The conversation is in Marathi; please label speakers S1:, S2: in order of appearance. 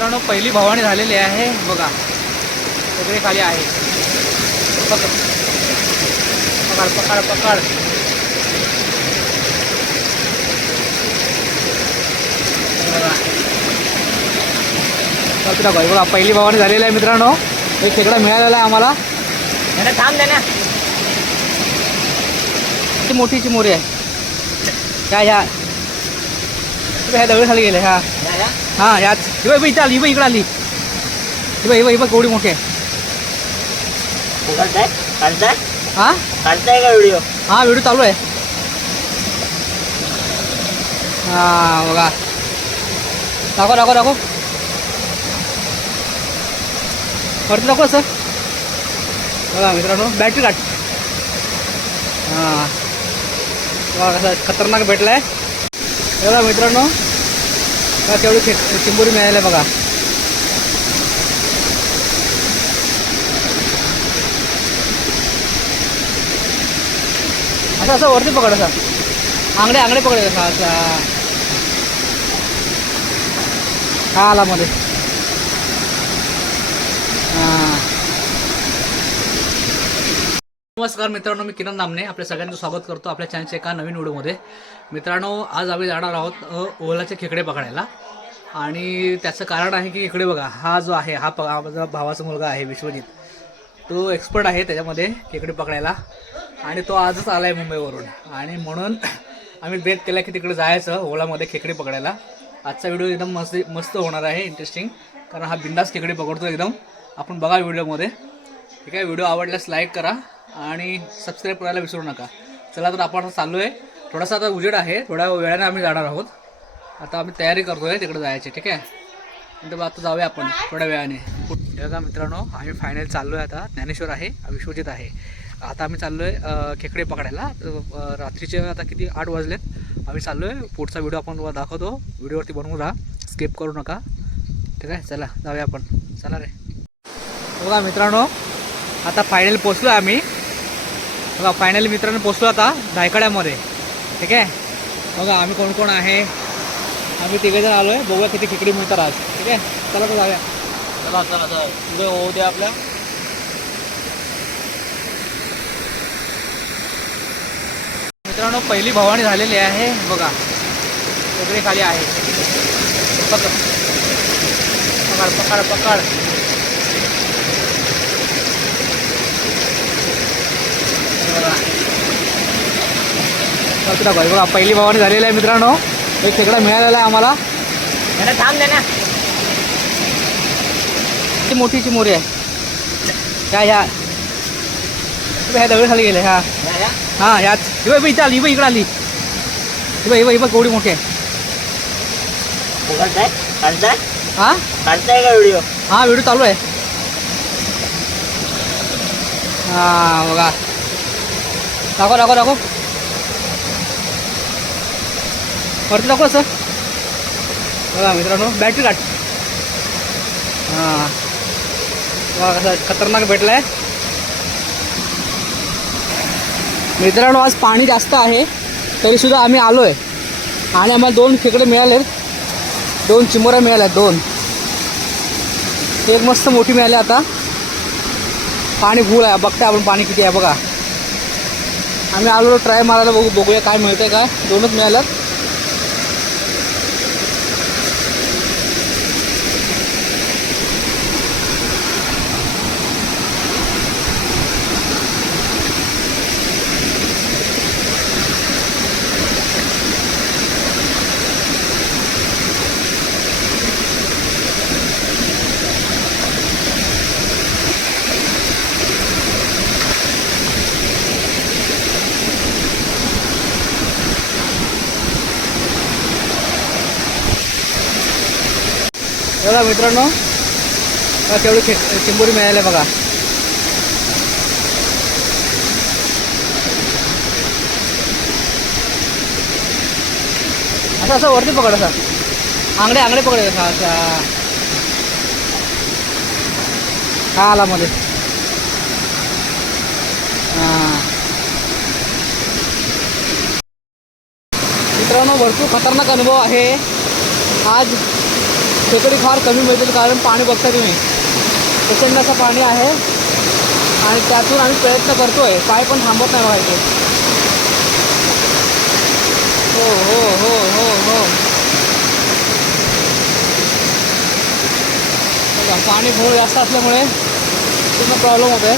S1: मित्रांनो पहिली भवानी झालेली आहे. बघा सगळे खाली आहे. पकड. पकड पकड पकड. बघा. हे बघा पहिली भवानी झालेली आहे मित्रांनो. एक खेकडा मिळालेला आहे आम्हाला.
S2: थांब दे ना.
S1: ती मोठी चिमोरी आहे. ह्या ह्या ह्या दगड खाली गेले ह्या. हा ह्याच ही बघ इथं आली बघ इकडे आली बघ ही बघ केवढी मोठी आहे
S2: काढताय काढताय
S1: हा
S2: काढताय का व्हिडिओ
S1: हा व्हिडिओ चालू आहे हा बघा दाखव दाखव दाखव वरती दाखव सर बघा मित्रांनो बॅटरी काढ हां बघा कसं खतरनाक भेटला आहे बघा मित्रांनो का तेवढी शे चिंबोरी मिळायला बघा. असं असं वरती पकड असं. आंगडे आंगडे पकड असा असा. हा आला मध्ये. हां. नमस्कार मित्रांनो मी किरण नामने आपल्या सगळ्यांचं स्वागत करतो आपल्या चॅनलच्या एका नवीन व्हिडिओमध्ये. मित्रांनो आज आम्ही जाणार आहोत ओलाचे खेकडे पकडायला आणि त्याचं कारण आहे की इकडे बघा हा जो आहे हा प हा माझा भावाचा मुलगा आहे विश्वजित तो एक्सपर्ट आहे त्याच्यामध्ये खेकडे पकडायला. आणि तो आजच आला आहे मुंबईवरून. आणि म्हणून आम्ही बेत केला की तिकडे जायचं ओलामध्ये खेकडे पकडायला. आजचा व्हिडिओ एकदम मस्त मस्त होणार आहे इंटरेस्टिंग कारण हा बिंदास खेकडे पकडतो एकदम. आपण बघा व्हिडिओमध्ये. ठीक आहे व्हिडिओ आवडल्यास लाईक करा. आणि सबस्क्राईब करायला विसरू नका. चला तर आपण चाललो आहे थोडासा आता उजेड आहे. थोड्या वेळाने आम्ही जाणार आहोत. आता आम्ही तयारी करतो आहे तिकडे जायची ठीक आहे? तर आता जाऊया आपण थोड्या वेळाने. हे बघा मित्रांनो आम्ही फायनल चाललो आहे आता. ज्ञानेश्वर आहे विश्वजित आहे. आता आम्ही चाललो आहे खेकडे पकडायला. रात्रीचे आता किती? आठ वाजलेत. आम्ही चाललो आहे पुढचा व्हिडिओ आपण तुम्हाला दाखवतो. व्हिडिओवरती बनवून राहा स्किप करू नका. ठीक आहे? चला जाऊया आपण. चला रे. बघा मित्रांनो आता फायनल पोचलो आहे आम्ही. बघा फायनली मित्रांनो पोचलो आता धायकड्यामध्ये ठीक आहे? बघा आम्ही कोण कोण आहे? आम्ही तिघेजण आलो आहे बघूया किती खेकडी मिळतात आज. ठीक आहे? चला तर जाऊया.
S2: चला चला चला. पुढे होऊ दे आपल्या.
S1: मित्रांनो पहिली भवानी झालेली आहे. बघा. सगळे खाली आहे. पकड. पकड पकड पकड. चालतं दाखवा. बघा पहिली भवानी झालेली आहे मित्रांनो. एक खेकडा मिळालेला आहे आम्हाला.
S2: थांब दे ना.
S1: ती मोठी चिमोरी आहे. ह्या ह्या. ह्या दगड खाली गेले ह्या. हा ह्याच. ही बघ इथं आली इकडे आली. ही बघ ही बघ ही बघ केवढी मोठी आहे. हा?
S2: काढताय का व्हिडिओ
S1: हा व्हिडिओ चालू आहे. हा बघा. दाखव दाखव दाखव. वरती नको सर बघा मित्रांनो बॅटरी काट हां. बघा कसं खतरनाक भेटला आहे मित्रांनो आज पाणी जास्त आहे तरीसुद्धा आम्ही आलो आहे आणि आम्हाला दोन खेकडे मिळाले दोन चिमोऱ्या मिळाल्या दोन. एक मस्त मोठी मिळाली आता. पाणी फुल आहे बघताय आपण पाणी किती आहे बघा. आम्ही आलो ट्राय मारायला बघू बघूया काय मिळतंय काय. दोनच मिळाल्यात. बघा मित्रांनो तेवढी केवढी खे चिंबोरी मिळाली बघा. असं असं वरती पकड असं. आंगडे आंगडे पकड असा असा. हा आला मध्ये. मित्रांनो भरपूर खतरनाक अनुभव आहे. आज खेकडी फार कमी मिळतील कारण पाणी बघता तुम्ही. प्रचंड असं पाणी आहे. आणि त्यातून आम्ही प्रयत्न करतोय. पाय पण थांबत नाही व्हायचे हो हो हो हो हो. पाणी खूप जास्त असल्यामुळे पूर्ण प्रॉब्लेम होत आहे